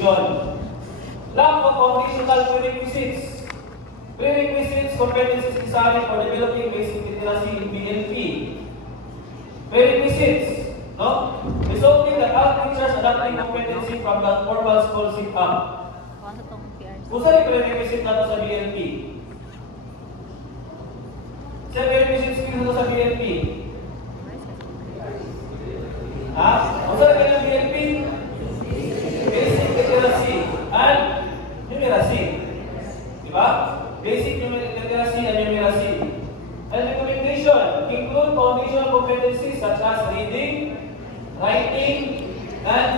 foundation. Lack of foundational prerequisites. Prerequisites, competencies necessary for developing basic literacy in BLP. Prerequisites, no? Resulting that all teachers adapting competency from the formal school sit-up. Kung saan yung prerequisite na ito sa BLP? Sa prerequisite skills na ito sa BLP? Ha? Kung saan yung BLP? Basic literacy and numeracy. Diba? Basic literacy and numeracy. And recommendation include foundational competencies such as reading, writing, and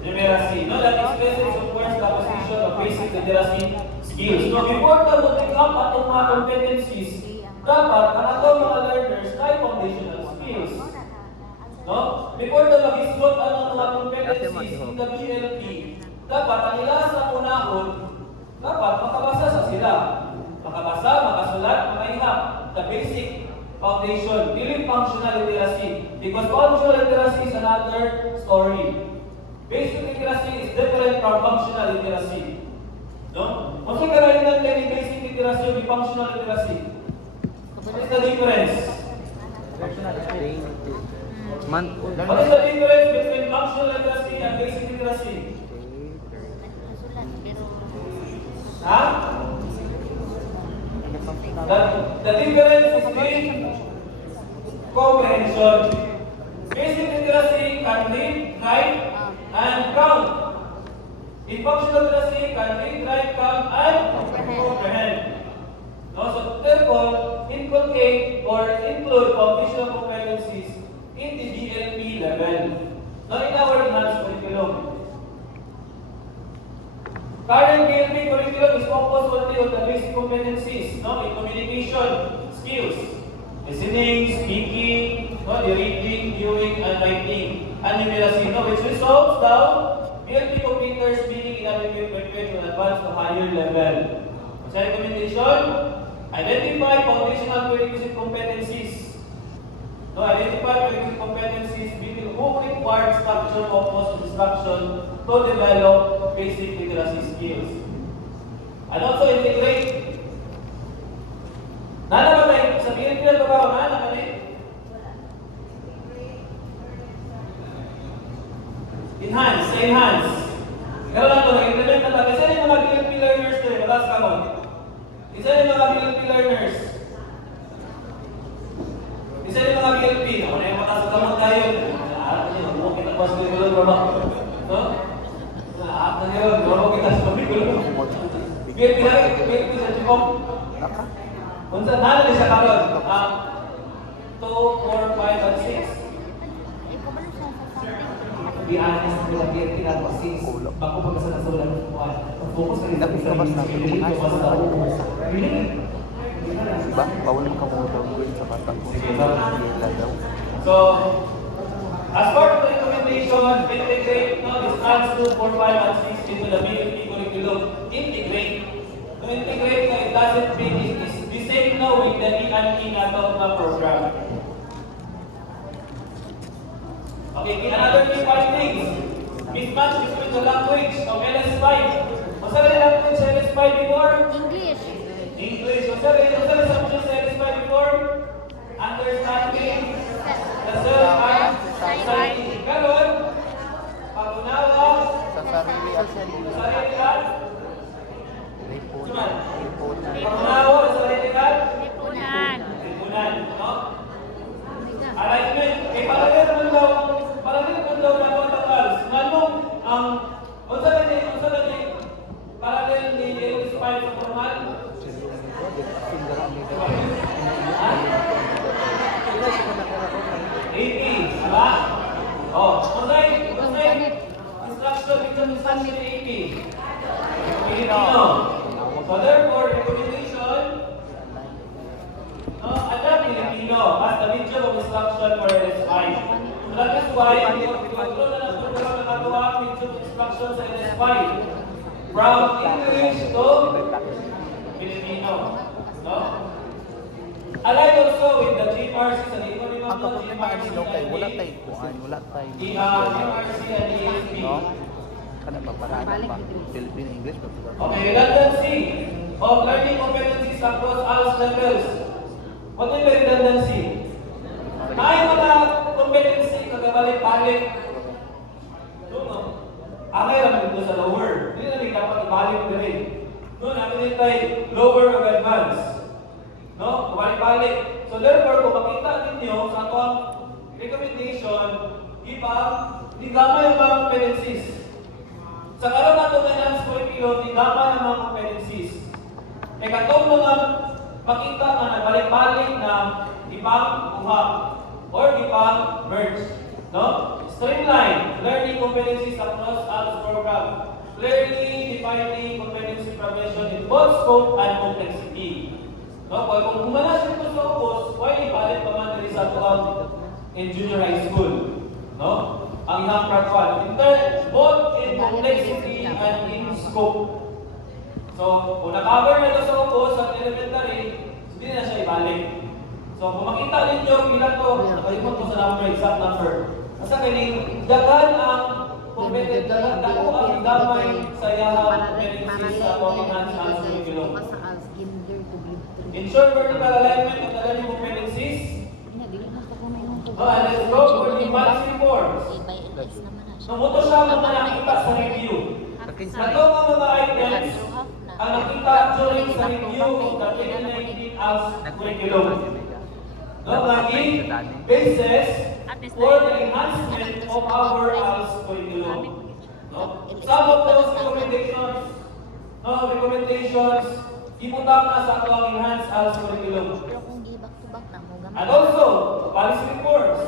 numeracy. No, that expresses of course the position of basic literacy skills. So before ka mo-pick up atong mga competencies, dapat ang atong mga learners ay foundational skills. No? Before ka mag-isgot ang mga competencies in the BLP, dapat ang ila sa unahon, dapat makabasa sa sila. Makabasa, makasulat, makaihap. The basic foundation, really functional literacy. Because functional literacy is another story. Basic literacy is different from functional literacy. No? Kung saan karainan kayo ni basic literacy o ni functional literacy? What is the difference? What is the difference between functional literacy and basic literacy? Ha? The difference is in comprehension. Basic literacy can read, write, and count. In functional literacy, can read, write, count, and comprehend. No, so therefore, inculcate or include foundational competencies in the BLP level. Now, in our enhanced curriculum, current BLP curriculum is focused only on the basic competencies, no, in communication skills, listening, speaking, no, the reading, viewing, and writing, and numeracy, no, which results down BLP competitors being inadequate prepared to advance to higher level. What's the recommendation? Identify foundational prerequisite competencies. No, identify prerequisite competencies between who required structure, focus, instruction to develop basic literacy skills. And also integrate. Nana ba tayo? Sa BLP na ba? Nana ba tayo? Enhance, sa enhance. Ikaw lang ito, nag-implement na tayo. Isa yung mga BLP learners tayo, mataas ka mo. Isa yung mga BLP learners. Isa yung mga BLP. Ako na yung mataas ka mo tayo. Naarap niyo, huwag kita pa sa curriculum, bro. No? Naarap na niyo, huwag kita sa curriculum. BLP na rin, BLP sa Chibok. Kung saan nana na siya karon? 2, 4, 5, and 6. Be honest, with the BLP na ito, 6. Bako pagkasa na sa ulan ng buwan. Focus ka rin sa diba? Bawal mo kamudaw sa bata ko. So, as part of the recommendation, integrate the strands 2, 4, 5, and 6 into the BLP curriculum. Integrate. To integrate, it doesn't mean it's the same now with the E&E na program. Okay, another key findings. Mismatch between the language of LS5. What's the language of LS5 before? English. English. What's the assumption of LS5 before? Understanding the self and society. Karon, pag-unawa Sa sarili at sarili at report. pag-unawa sa sarili at Lipunan. lipunan. No? Alignment. Palagay naman daw na protocols. Manong ang unsa gani parallel ni LS5 sa formal? AP, diba? Oh, unsay instruction instruction ni AP? Filipino. So therefore, recommendation, adapt Filipino as the medium of instruction for LS5. So that is why, ito na lang ito na nakagawa medium of instruction sa LS5. From English to Filipino. No? Allied also with the GRC sa economy Ang problema ay kay wala tayo kuan, wala tayo. GRC and ESP. No? Kada pa para Balik pa. dito. Philippine English pa. Okay, redundancy of learning competencies across all levels. What is redundancy? Ay mga competency kagabalik-balik. No. Amay lang dito sa lower. Hindi na rin dapat ibalik na rin. No, namin tayo lower of advance. No, balik-balik. So therefore, kung makita ninyo sa atong recommendation, di gamay ang mga competencies. Sa karon nato nga enhanced curriculum, di gamay ang mga competencies. Kaya katong mga makita nga nagbalik-balik na ipang buha or ipang merge. No? Streamline learning competencies across ALS program. Clearly defining competency progression in both scope and complexity. No? Kung humanas dito sa ubos, why ibalik pa man diri sa tuwag in junior high school? No? Ang ihang part 1. Both in complexity and in scope. So, kung na-cover na ito sa ubos at elementary, hindi na siya ibalik. So, kung makita ninyo, ilan to, nakalimot ko sa number, exact number. Asa kaning dagan ang competent, dako ang damay sa yahang competencies sa Pokemon sa curriculum. In short, vertical alignment of the learning competencies. Let's go for the policy reforms. Namuto siya ang mga nakita sa review. Ito ang mga items ang nakita during sa review of the 2019 ALS curriculum. No, lagi basis for the enhancement of our ALS curriculum. No? Some of those recommendations, ibutang na sa atong enhanced ALS curriculum. And also, policy reforms.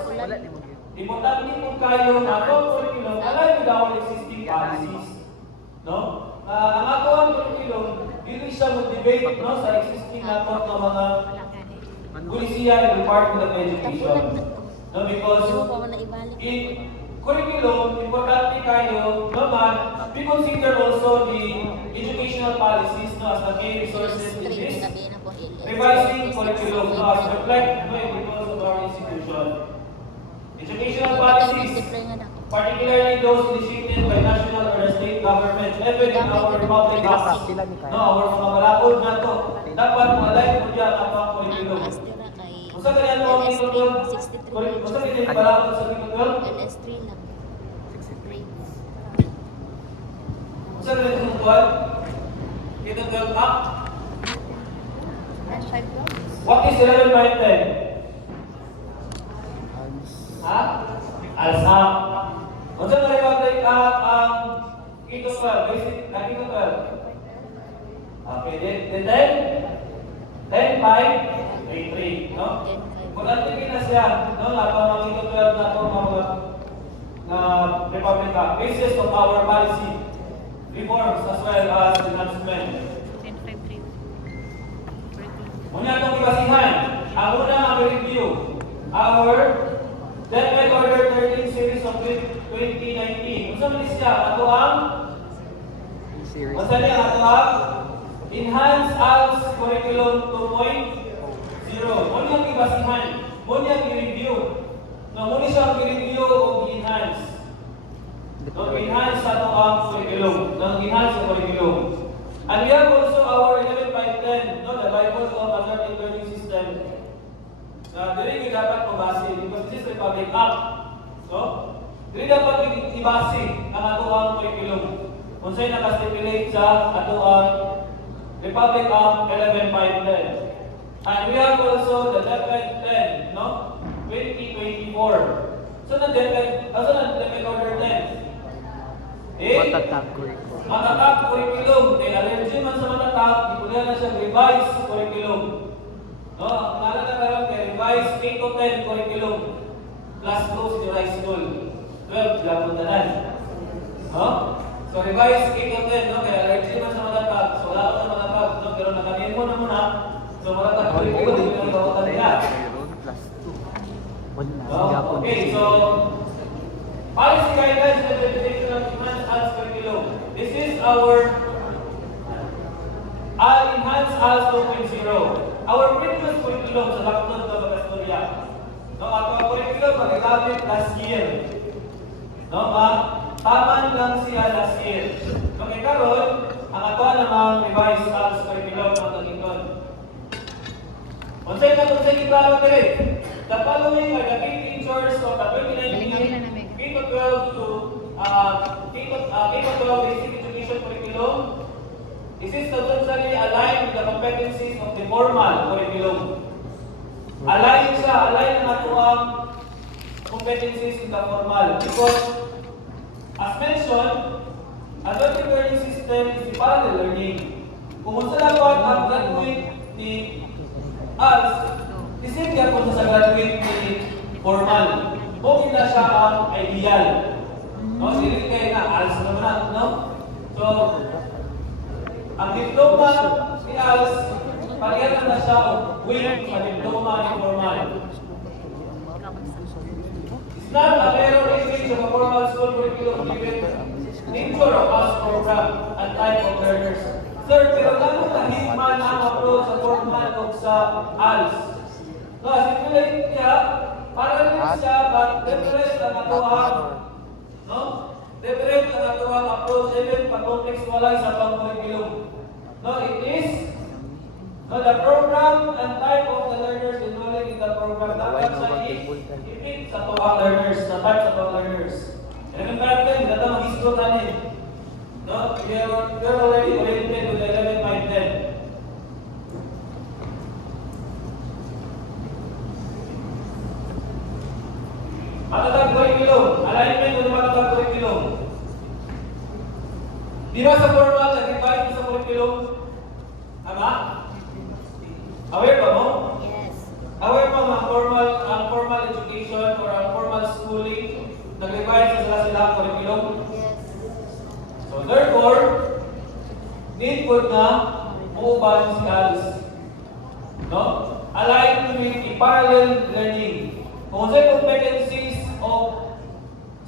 Ibutang din po kayo na atong curriculum align with our existing policies. No? Ang atong curriculum, dili siya mag-debate no, sa existing nato ng mga Polisiya in Department of Education. No, because in curriculum, importante kayo naman, we consider also the educational policies no, as the key resources in this revising curriculum no, as reflect no, because of our institution. Educational policies, particularly those initiated by national or state government, even in our republic acts, no, our mga malakod na to, dapat malay mo dyan ang mga curriculum. Usa ganyan mo ang curriculum? Usa ganyan yung malakod sa curriculum? LS3 lang. 63. Usa ganyan yung kuwan? Ito 12 up? What is 11 by 10? Ha? Alsa. Unsa na rin ang ito 12? Basic, ito 12? Okay, then 10 by 3, no? Kung natin na siya, no, lapang ng ito 12 na ito, mga Republica, basis of our policy, reforms as well as enhancement. 10.53. Muna itong ibasihan. Ang una ang review. Our DepEd Order 13 series of 2019. Kung saan siya, ito ang Enhanced ALS Curriculum 2.0. Muna ang ibasihan. Muna ang i-review. Muna siya ang i-review o i-enhance. Enhance sa ito ang curriculum. Enhance ang curriculum. And we have also our 11 by 10, no, the Bible of Adult Learning System. Dili dapat mabase because this is Republic Act. So, dili dapat ibase ang ato ang curriculum. Kung sa'yo nakastipulate sa ato ang Republic Act 11 by 10. And we have also the DepEd 10, no? 2024. So na DepEd, also na DepEd Order 10. Matatag curriculum. Matatag curriculum. Kaya allergy man sa matatag, ipulya na siya revise curriculum. No, ang ngalan na karon kay revise 8 to 10 curriculum. Class close to high school. 12 labon tanan. No? So revise 8 to 10, no? Kaya allergy man sa matatag. So wala ko sa matatag, no? Pero nakamihin mo na muna. So matatag curriculum yung bawatan nila. Okay, so policy guidelines and implementation of enhanced ALS curriculum. This is our enhanced ALS 2.0. Our previous curriculum sa Lacton de Bacastoria. No, ato ang curriculum magagamit last year. No, taman lang siya last year. Okay, karon ang ato namang revised ALS curriculum mga kagingkon. Unsay giklaro diri? The following are the key features of the 2019 K-12 to K-12 basic education curriculum. This is totally aligned with the competencies of the formal curriculum. Align ang ato ang competencies in the formal because as mentioned, adaptive learning system is the parallel learning. Kung unsa dapat ang graduate ni ALS, isip niya kung sa graduate ni formal. Kung na siya ang ideal. No, dili kay na ALS naman no? So, ang diploma ni ALS, parehas na siya with sa diploma ni formal. It's not a mirror image of a formal school curriculum given nature of ALS program and type of learners. Sir, pero gano'n kahitman ang approach sa formal o sa ALS? No, as in niya, parang siya, but different ang atuang, no? Different ang atuang approach, even pag-contextualize sa pang-curriculum. No, it is, no, the program and type of the learners enrolling in the program, dapat siya i-fit sa tuwang learners, sa type sa tuwang learners. Remember natin, hindi natin mag-isip natin. No, we are already oriented with the 11.10. Matatag curriculum, alignment with the matatag curriculum. Di ba sa formal, nag-divide sa curriculum? Tama? Aware ba mo? Yes. Aware pa ang formal education or ang formal schooling, nag-divide sila curriculum? Yes. So therefore, need po na muuban si ALS. No? Aligned with the parallel learning. Kung sa competencies of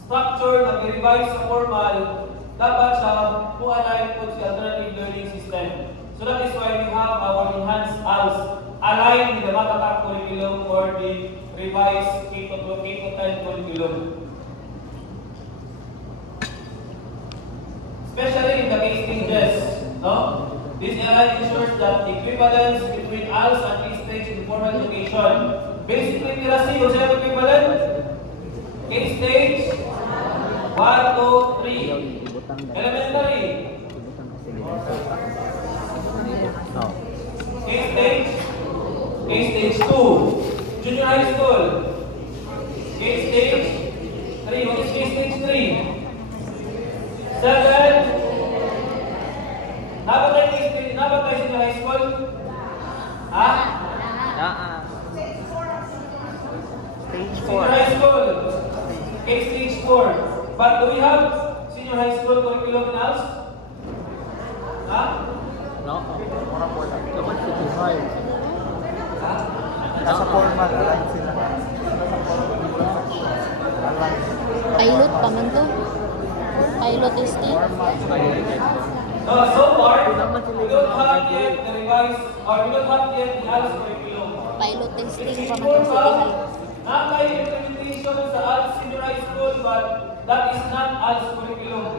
structure na i-revise sa formal, dapat siya po-align po sa alternative learning system. So that is why we have our enhanced ALS aligned with the matatag curriculum or the revised K-10 curriculum. Especially in the case stages, no? This ensures that equivalence between ALS and K-stage in formal education. Basic literacy, kung sino equivalent? K-stage 1, 2, 3. Elementary. K-stage 2. Junior high school. K-stage 3. What is K-stage 3? 7. Dapat tayo sa high school? Ha? Stage Senior high school. Okay, stage 4. But do we have senior high school curriculum in ALS? Ha? No. Mura po lang. Dapat sa design. Ha? Nasa formal, align sila. Align. Pilot pa man to. Pilot testing. So far, we don't have yet the revised, or we don't have yet the ALS curriculum. Pilot testing Stage pa 4 man to sa pa, City Hall. nakay implementation sa ALS senior high school, but that is not ALS curriculum.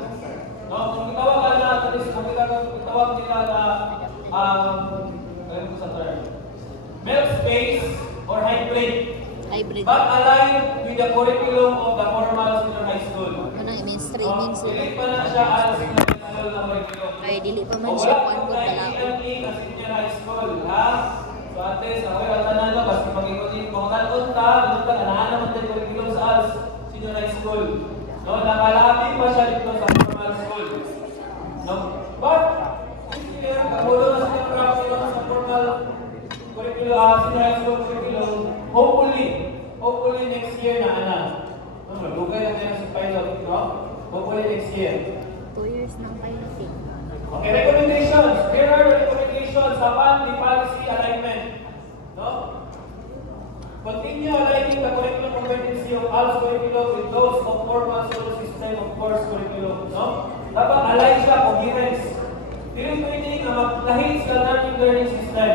No, kung itawag ka na, that is, kung itawag nila na, alam ko sa term, milk space or hybrid. Hybrid. But aligned with the curriculum of the formal senior high school. Ano na, mainstreaming sila. Dili pa na siya ALS curriculum na curriculum. Ay, dili pa man siya kuan ko Wala pala. kung na senior high school, ha? So at least, okay, wala na no, basta pag-ikutin, kung kanon ka, ganahan naman din curriculum sa ALS senior high school. No, nakalapit pa siya dito sa formal school. No, but, senior, kamulo na sa formal curriculum, senior high school curriculum, hopefully next year na, malugay na tayo sa pilot, no? Hopefully next year. 2 years ng piloting. Okay, recommendations. Here are the recommendations upon the policy alignment. No? Continue aligning the curriculum competency of ALS curriculum with those of formal school system of course curriculum. No? Dapat align siya, coherence. Dili pwede na maglahit sa learning system.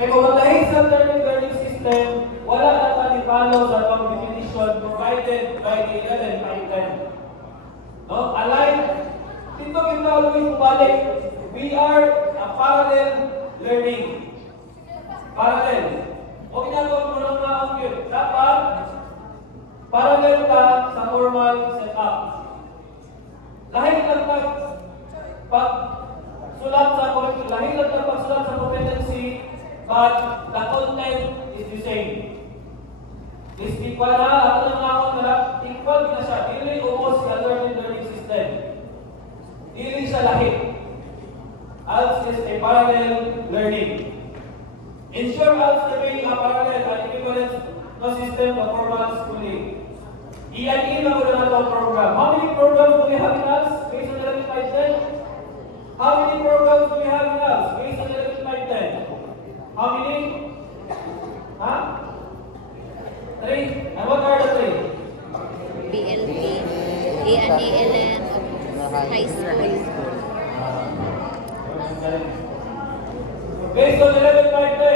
Kaya kung maglahit sa learning system, wala na tali follow sa pang definition provided by the 11.10. No? Align. Dito kita always bumalik. We are a parallel learning. Parallel. O ginagawa mo lang na yun. Dapat parallel ka sa formal setup. Lahir lang pag sulat sa competency, but the content is the same. This equal na, ato na nga ako na equal na siya. Dili umos sa learning system. Dili siya lahit. ALS is a parallel learning. Ensure ALS to be a parallel and equivalent no system of formal schooling. E&E na ko na ito program. How many programs do we have in ALS? Based on 11.510? How many programs do we have in ALS? Based on 11.510? How many? Huh? 3. And what are the 3? PLP, ANELN, high school. Based on 11.510.